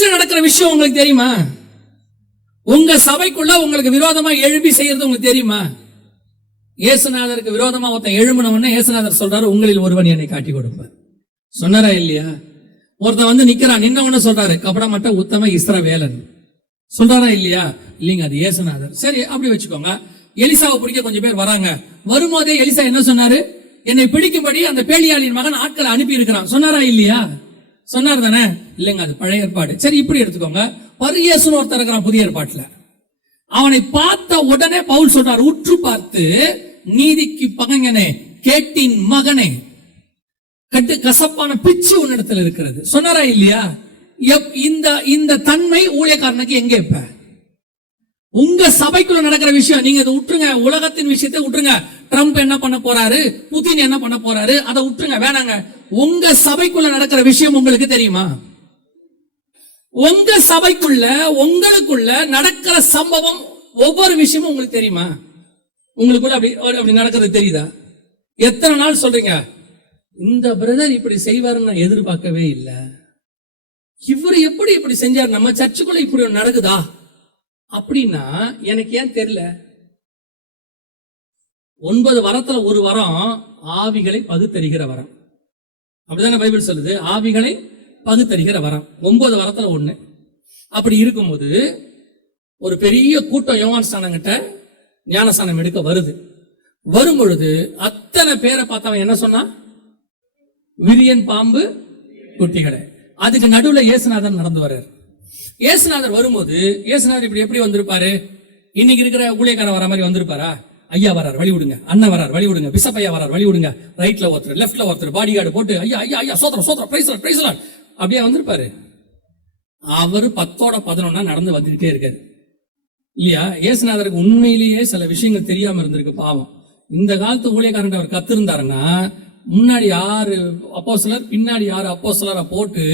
சர்ச்சில் நடக்கிற விஷயம் உங்களுக்கு தெரியுமா? உங்க சபைக்குள்ள உங்களுக்கு விரோதமா எழுப்பி செய்யறது உங்களுக்கு தெரியுமா? இயேசுநாதருக்கு விரோதமா ஒருத்தன் எழும்பின இயேசுநாதர் சொல்றாரு உங்களில் ஒருவன் என்னை காட்டி கொடுப்பார். சொன்னாரா இல்லையா? ஒருத்தன் வந்து நிக்கிறான் நின்னவன உடனே சொல்றாரு கபடமட்ட உத்தம இஸ்ரவேலன். சொல்றாரா இல்லையா? இல்லைங்க அது இயேசுநாதர். சரி அப்படி வச்சுக்கோங்க. எலிசாவை பிடிக்க கொஞ்சம் பேர் வராங்க. வரும்போதே எலிசா என்ன சொன்னாரு? என்னை பிடிக்கும்படி அந்த பேலியாளின் மகன் ஆட்களை அனுப்பி இருக்கிறான் சொன்னாரா இல்லையா? சொன்னார் தானே இல்லைங்க அது பழைய ஏற்பாடு. சரி இப்படி எடுத்துக்கோங்க. பரியேசுன்னு ஒருத்தர் இருக்கிறான் புதிய ஏற்பாட்டுல. அவனை பார்த்த உடனே பவுல் சொன்னார் உற்று பார்த்து நீதிக்கு பகைஞனே கேட்டின் மகனே. கட்டு கசப்பான பிச்சு உன்னிடத்தில் இருக்கிறது. சொன்னாரா இல்லையா? எப்- இந்த இந்த தன்மை ஊழியக்காரனுக்கு எங்க இப்ப? உங்க சபைக்குள்ள நடக்கிற விஷயம் நீங்க இதை விட்டுருங்க உலகத்தின் விஷயத்தை விட்டுருங்க ட்ரம்ப் என்ன பண்ண போறாரு? புதின் என்ன பண்ண போறாரு? அதை விட்டுருங்க வேணாங்க. உங்க சபைக்குள்ள நடக்கிற விஷயம் உங்களுக்கு தெரியுமா? உங்க சபைக்குள்ள உங்களுக்குள்ள நடக்கிற சம்பவம் ஒவ்வொரு விஷயமும் உங்களுக்கு தெரியுமா? உங்களுக்குள்ள அப்படி அப்படி நடக்கிறது தெரியுதா? எத்தனை நாள் சொல்றீங்க? இந்த பிரதர் இப்படி செய்வாருன்னு நான் எதிர்பார்க்கவே இல்லை. இவர் எப்படி இப்படி செஞ்சார்? நம்ம சர்ச்சுக்குள்ள இப்படி நடக்குதா? அப்படின்னா எனக்கு ஏன் தெரியல? ஒன்பது வரத்துல ஒரு வரம் ஆவிகளை பகுத்தறிகிற வரம். அப்படிதானே பைபிள் சொல்லுது? ஆவிகளை பகுத்தறிகிற வரம். ஒன்பது வரத்துல ஒண்ணு. அப்படி இருக்கும்போது ஒரு பெரிய கூட்டம் யோகான் ஸ்தானங்கிட்ட ஞானஸ்தானம் எடுக்க வருது. வரும் பொழுது அத்தனை பேரை பார்த்தவன் என்ன சொன்னா விரியன் பாம்பு குட்டிகளை. அதுக்கு நடுவில் இயேசுநாதன் நடந்து வர்றாரு. இயேசுநாதர் வரும்போது இயேசுநாதர் இப்படி எப்படி வந்திருப்பாரு? இன்னைக்கு இருக்கிற ஊழியக்காரன் வர மாதிரி வந்திருப்பாரா? ஐயா வரார் வழி விடுங்க. அண்ணன் வரார் வழி விடுங்க. பிசப் ஐயா வரார் வழி விடுங்க. ரைட்ல ஒருத்தர் லெஃப்ட்ல ஒருத்தர் பாடி கார்டு போட்டு ஐயா ஐயா ஐயா சோத்திரம் சோத்திரம் பிரைஸ் பிரைஸ் அப்படியே வந்திருப்பாரு. அவர் பத்தோட பதினொன்னா நடந்து வந்துகிட்டே இருக்காரு. இல்லையா? இயேசுநாதருக்கு உண்மையிலேயே சில விஷயங்கள் தெரியாம இருந்திருக்கு பாவம். இந்த காலத்து ஊழியக்காரன் அவர் கத்திருந்தாருன்னா முன்னாடி ஆறு அப்போ சிலர் பின்னாடி ஆறு அப்போ சிலரை போட்டு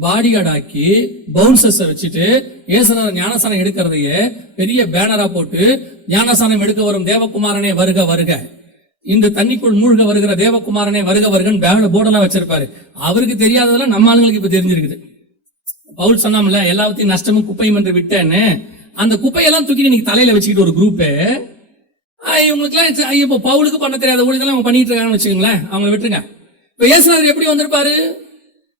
பாடி ஆக்கி பவுன்சர்ஸை வச்சுட்டு இயேசுநாதர் ஞானசானம் எடுக்கிறதையே பெரிய பேனரா போட்டு ஞானசானம் எடுக்க வரும் தேவகுமாரனே வருக வருக. இந்த தண்ணிக்குள் மூழ்க வருகிற தேவகுமாரனே வருக வருகன்னு பேனர் போர்டெல்லாம் வச்சிருப்பாரு. அவருக்கு தெரியாததெல்லாம் நம்ம ஆளுங்களுக்கு இப்ப தெரிஞ்சிருக்குது. பவுல் சொன்னாமல எல்லாத்தையும் நஷ்டமும் குப்பையும் என்று விட்டேன்னு. அந்த குப்பையெல்லாம் தூக்கி இன்னைக்கு தலையில வச்சுக்கிட்டு ஒரு குரூப்பு இவங்களுக்குலாம் இப்போ பவுலுக்கு பண்ண தெரியாத ஊழியெல்லாம் அவங்க பண்ணிட்டு இருக்காங்கன்னு வச்சுக்கோங்களேன். அவங்க விட்டுருங்க. இப்ப இயேசுநாதர் எப்படி வந்திருப்பாரு?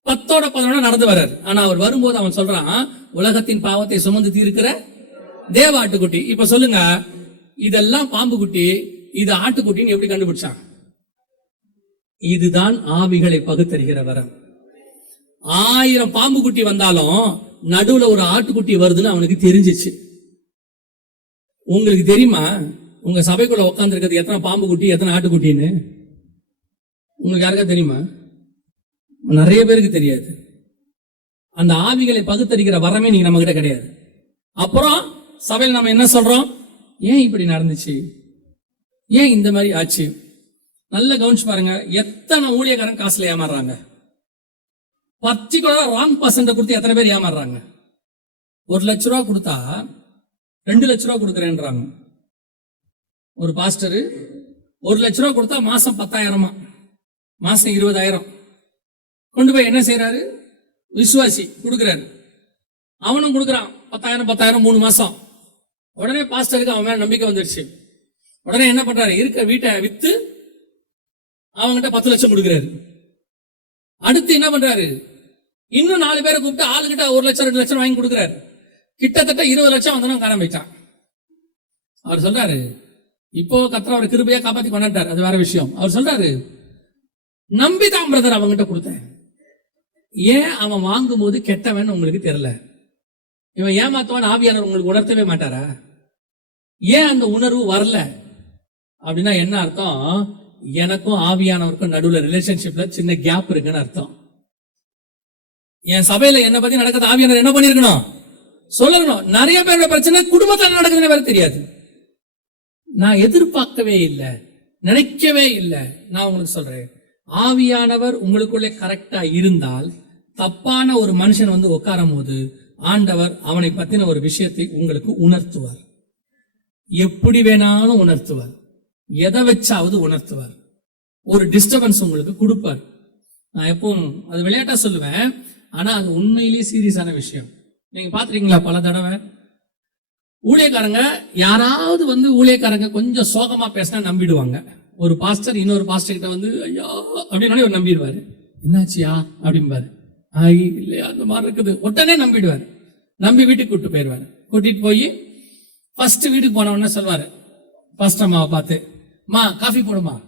பத்தோட பதினோட நடந்து வர்றாரு. ஆனா அவர் வரும்போது அவன் சொல்றான் உலகத்தின் பாவத்தை சுமந்து தீர்க்கிற தேவ ஆட்டுக்குட்டி. இப்ப சொல்லுங்க இதெல்லாம் பாம்பு குட்டி இது ஆட்டுக்குட்டின்னு எப்படி கண்டுபிடிச்சான் இதுதான் ஆவிகளை பகுத்தறிகிற வரம். ஆயிரம் பாம்பு குட்டி வந்தாலும் நடுவுல ஒரு ஆட்டுக்குட்டி வருதுன்னு அவனுக்கு தெரிஞ்சிச்சு. உங்களுக்கு தெரியுமா? உங்க சபைக்குள்ள உட்காந்துருக்கிறது எத்தனை பாம்பு குட்டி எத்தனை ஆட்டுக்குட்டின்னு உங்களுக்கு யாருக்கா தெரியுமா? நிறைய பேருக்கு தெரியாது. அந்த ஆவிகளை பகுத்தறிக்கிற வரமே நீங்க நம்ம கிட்ட கிடையாது. அப்புறம் சபையில் நம்ம என்ன சொல்றோம்? ஏன் இப்படி நடந்துச்சு? ஏன் இந்த மாதிரி ஆச்சு? நல்ல கவனிச்சு பாருங்க. எத்தனை ஊழியக்காரன் காசுல ஏமாறுறாங்க? பர்டிகுலரா ராங் பர்சன்ட கொடுத்து எத்தனை பேர் ஏமாறுறாங்க? ஒரு லட்ச ரூபா கொடுத்தா ரெண்டு லட்ச ரூபா கொடுக்குறேன்றாங்க. ஒரு பாஸ்டர் ஒரு லட்ச ரூபா கொடுத்தா மாசம் பத்தாயிரமா? மாசம் இருபதாயிரம். கொண்டு போய் என்ன செய்யறாரு விசுவாசி கொடுக்குறாரு. அவனும் கொடுக்குறான். பத்தாயிரம் பத்தாயிரம் மூணு மாசம். உடனே பாஸ்டருக்கு அவன் மேல நம்பிக்கை வந்துருச்சு. உடனே என்ன பண்றாரு? இருக்க வீட்டை வித்து அவன்கிட்ட பத்து லட்சம் கொடுக்குறாரு. அடுத்து என்ன பண்றாரு? இன்னும் நாலு பேரை கூப்பிட்டு ஆளுகிட்ட ஒரு லட்சம் ரெண்டு லட்சம் வாங்கி கொடுக்குறாரு. கிட்டத்தட்ட இருபது லட்சம் வந்தனும் காரம்பிச்சான் அவர் சொல்றாரு இப்போ கத்திர அவர் கிருபையா காப்பாத்தி கொண்டாட்டார். அது வேற விஷயம். அவர் சொல்றாரு நம்பிதான் பிரதர் அவங்கிட்ட கொடுத்தேன். ஏன் அவன் வாங்கும்போது கெட்டவன் உங்களுக்கு தெரியல? இவன் ஏமாத்தவன் ஆவியானவர் உங்களுக்கு உணர்த்தவே மாட்டாரா? ஏன் அந்த உணர்வு வரல? அப்படின்னா என்ன அர்த்தம்? எனக்கும் ஆவியானவருக்கும் நடுவுல ரிலேஷன்ஷிப்ல சின்ன கேப் இருக்குன்னு அர்த்தம். என் சபையில என்ன பத்தி நடக்குது ஆவியானவர் என்ன பண்ணிருக்கணும் சொல்லணும். நிறைய பேரோட பிரச்சனை குடும்பத்தில் என்ன நடக்குதுன்னு வேற தெரியாது. நான் எதிர்பார்க்கவே இல்லை. நினைக்கவே இல்லை. நான் உங்களுக்கு சொல்றேன். ஆவியானவர் உங்களுக்குள்ளே கரெக்டா இருந்தால் தப்பான ஒரு மனுஷன் வந்து உட்காரும் போது ஆண்டவர் அவனை பத்தின ஒரு விஷயத்தை உங்களுக்கு உணர்த்துவார். எப்படி வேணாலும் உணர்த்துவார். எதை வச்சாவது உணர்த்துவார். ஒரு டிஸ்டர்பன்ஸ் உங்களுக்கு கொடுப்பார். நான் எப்பவும் அது விளையாட்டா சொல்லுவேன். ஆனா அது உண்மையிலேயே சீரியஸான விஷயம். நீங்க பாத்துறீங்களா பல தடவை? ஊழியக்காரங்க யாராவது வந்து ஊழியக்காரங்க கொஞ்சம் சோகமா பேசினா நம்பிடுவாங்க. ஒரு பாஸ்டர் இன்னொரு பாஸ்டர் கிட்ட வந்து ஐயா அப்படின்னு ஒரு நம்பிடுவாரு. என்னாச்சியா? அப்படிம்பாரு. ஆய் இல்லையா அந்த மாதிரி இருக்குது. உடனே நம்பிடுவாரு. நம்பி வீட்டுக்கு கூட்டு போயிடுவாரு. கூட்டிட்டு போய் ஃபர்ஸ்ட் வீட்டுக்கு போன உடனே சொல்வாரு. ஃபர்ஸ்ட் அம்மாவை பார்த்து மா காஃபி போடுமா?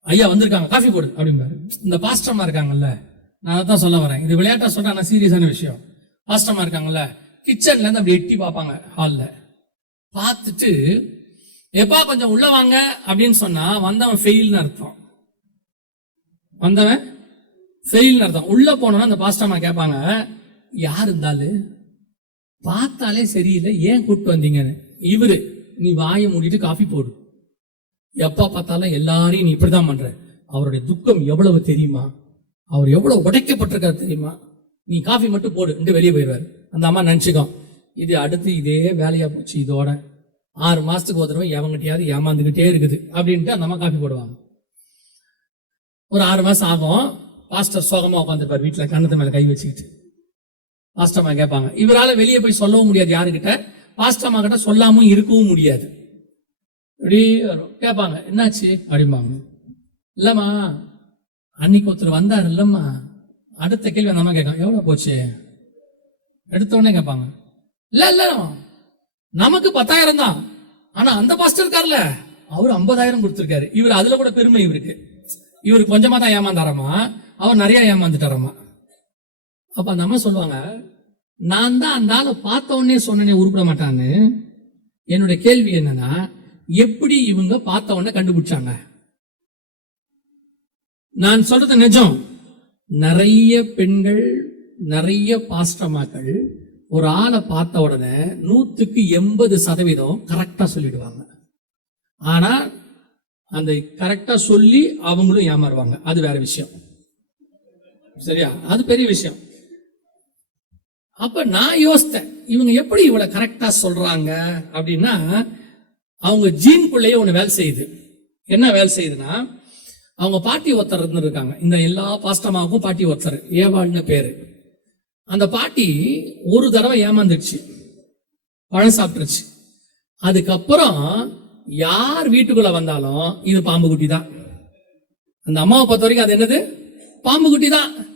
ஐயா வந்திருக்காங்க. காஃபி போடு அப்படிம்பாரு. இந்த பாஸ்டர்மா இருக்காங்கல்ல நான் அதை தான் சொல்ல வரேன். இது விளையாட்டா சொல்றேன் சீரியஸான விஷயம். பாஸ்டர்மா இருக்காங்கல்ல கிச்சன்ல இருந்து அப்படி எட்டி பார்ப்பாங்க ஹாலில் பார்த்துட்டு எப்பா கொஞ்சம் உள்ள வாங்க அப்படின்னு சொன்னா வந்தவன் ஃபெயில்னு அர்த்தம். வந்தவன் ஃபெயில்னு அர்த்தம். உள்ள போனோம்னா அந்த பாஸ்டர்மா கேட்பாங்க யார் இருந்தாலும் பார்த்தாலே சரியில்லை ஏன் கூப்பிட்டு வந்தீங்கன்னு? இவரு நீ வாயை மூடிட்டு காஃபி போடு. எப்பா பார்த்தாலும் எல்லாரையும் நீ இப்படிதான் பண்ற. அவருடைய துக்கம் எவ்வளவு தெரியுமா? அவர் எவ்வளவு உடைக்கப்பட்டிருக்காரு தெரியுமா? நீ காஃபி மட்டும் போடு வெளியே போயிடுவாரு. அந்த அம்மா நினைச்சுக்கோ இது அடுத்து இதே வேலையாக போச்சு இதோட. ஆறு மாதத்துக்கு ஒரு தடவை எவங்கிட்டையாவது ஏமாந்துக்கிட்டே இருக்குது அப்படின்ட்டு அந்த அம்மா காப்பி போடுவாங்க. ஒரு ஆறு மாதம் ஆகும் பாஸ்டர் சோகமாக உட்காந்துருப்பார் வீட்டில் கண்ணத்து மேலே கை வச்சுக்கிட்டு. பாஸ்டர்மா கேட்பாங்க இவரால் வெளியே போய் சொல்லவும் முடியாது யாருக்கிட்ட பாஸ்டர்மா கிட்ட சொல்லாமல் இருக்கவும் முடியாது. இப்படி கேட்பாங்க என்னாச்சு? அப்படிம்பாங்க. இல்லைம்மா அன்னைக்கு ஒருத்தர் வந்தார் இல்லைம்மா அடுத்த கேள்வி அந்த அம்மா கேட்கும் எவ்வளோ போச்சு? எடுத்தோடனே கேட்பாங்க. இல்லை இல்லை நமக்கு பத்தாயிரம் தான். ஆனால் அந்த பாஸ்டர் இருக்கார்ல அவர் ஐம்பதாயிரம் கொடுத்துருக்காரு. இவர் அதில் கூட பெருமை இவருக்கு. இவர் கொஞ்சமாக தான் ஏமாந்தாராமா? அவர் நிறையா ஏமாந்துட்டாராமா? அப்போ அந்த அம்மா சொல்லுவாங்க நான் தான் அந்த ஆளை பார்த்த உடனே சொன்னனே உருப்பிட மாட்டான்னு. என்னுடைய கேள்வி என்னன்னா எப்படி இவங்க பார்த்த உடனே கண்டுபிடிச்சாங்க? நான் சொல்றது நிஜம். நிறைய பெண்கள் நிறைய பாஸ்டமாக்கள் ஒரு ஆளை பார்த்த உடனே நூற்றுக்கு எண்பது சதவீதம் கரெக்டாக சொல்லிடுவாங்க. ஆனால் அந்த கரெக்டாக சொல்லி அவங்களும் ஏமாறுவாங்க. அது வேற விஷயம். சரியா? அது பெரிய விஷயம். அப்ப நான் யோசித்தேன் இவங்க எப்படி இவ்வளவு கரெக்டா சொல்றாங்க அப்படின்னா அவங்க ஜீன்குள்ளேயே ஒன்று வேலை செய்யுது. என்ன வேலை செய்யுதுன்னா அவங்க பாட்டி ஒருத்தர் இருந்திருக்காங்க. இந்த எல்லா பாஸ்டமாவுக்கும் பாட்டி ஒருத்தர் ஏவாள்னு பேரு. அந்த பாட்டி ஒரு தடவை ஏமாந்துடுச்சு. பழம் சாப்பிட்டுருச்சு. அதுக்கப்புறம் யார் வீட்டுக்குள்ள வந்தாலும் இது பாம்பு குட்டி தான். அந்த அம்மாவை பொறுத்த வரைக்கும் அது என்னது? பாம்பு குட்டி தான்.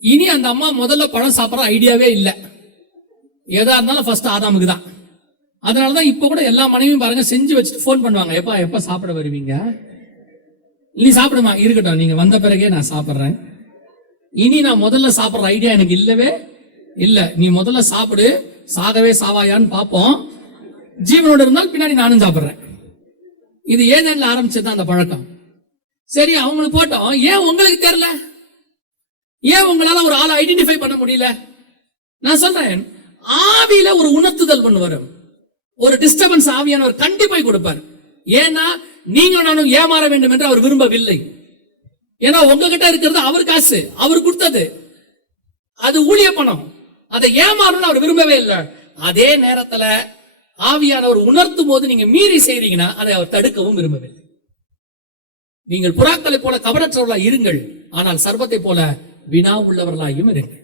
இனி அந்த அம்மா முதல்ல பழம் சாப்பிட்ற ஐடியாவே இல்லை. எதா இருந்தாலும் ஃபர்ஸ்ட் ஆதாமுக்கு தான். அதனாலதான் இப்ப கூட எல்லா மனைவியும் பாருங்க செஞ்சு வச்சுட்டு ஃபோன் பண்ணுவாங்க. எப்பா எப்ப சாப்பிட வருவீங்க? நீ சாப்பிடுமா? இருக்கட்டும் நீங்க வந்த பிறகே நான் சாப்பிட்றேன். இனி நான் முதல்ல சாப்பிட்ற ஐடியா எனக்கு இல்லவே இல்ல நீ முதல்ல சாப்பிடு சாகவே சாவாயான்னு பார்ப்போம். ஜீவனோட இருந்தால் பின்னாடி நானும் சாப்பிட்றேன். இது ஏதேன்ல ஆரம்பிச்சதுதான் அந்த பழக்கம். சரி அவங்களுக்கு போட்டோம். ஏன் உங்களுக்கு தெரியல? ஏன் உங்களால ஒரு ஆளை ஐடென்டிஃபை பண்ண முடியல? நான் சொல்றேன் ஆவியில ஒரு உணர்த்துதல் பண்ணு வரும். ஒரு டிஸ்டர்பன்ஸ் ஆவியானவர் கண்டிப்பாய் கொடுப்பார். ஏன்னா நீங்க நானும் ஏமாற வேண்டும் என்று அவர் விரும்பவில்லை. ஏன்னா உங்ககிட்ட இருக்கிறது அவர் காசு அவர் கொடுத்தது. அது ஊழிய பணம். அதை ஏமாறணும்னு அவர் விரும்பவே இல்லை. அதே நேரத்துல ஆவியானவர் உணர்த்தும் போது நீங்க மீறி செய்றீங்கன்னா அதை அவர் தடுக்கவும் விரும்பவில்லை. நீங்கள் புறாக்களை போல கபடற்றவர்களா இருங்கள். ஆனால் சர்பத்தை போல வினா உள்ளவர்களாயும் இருங்கள்.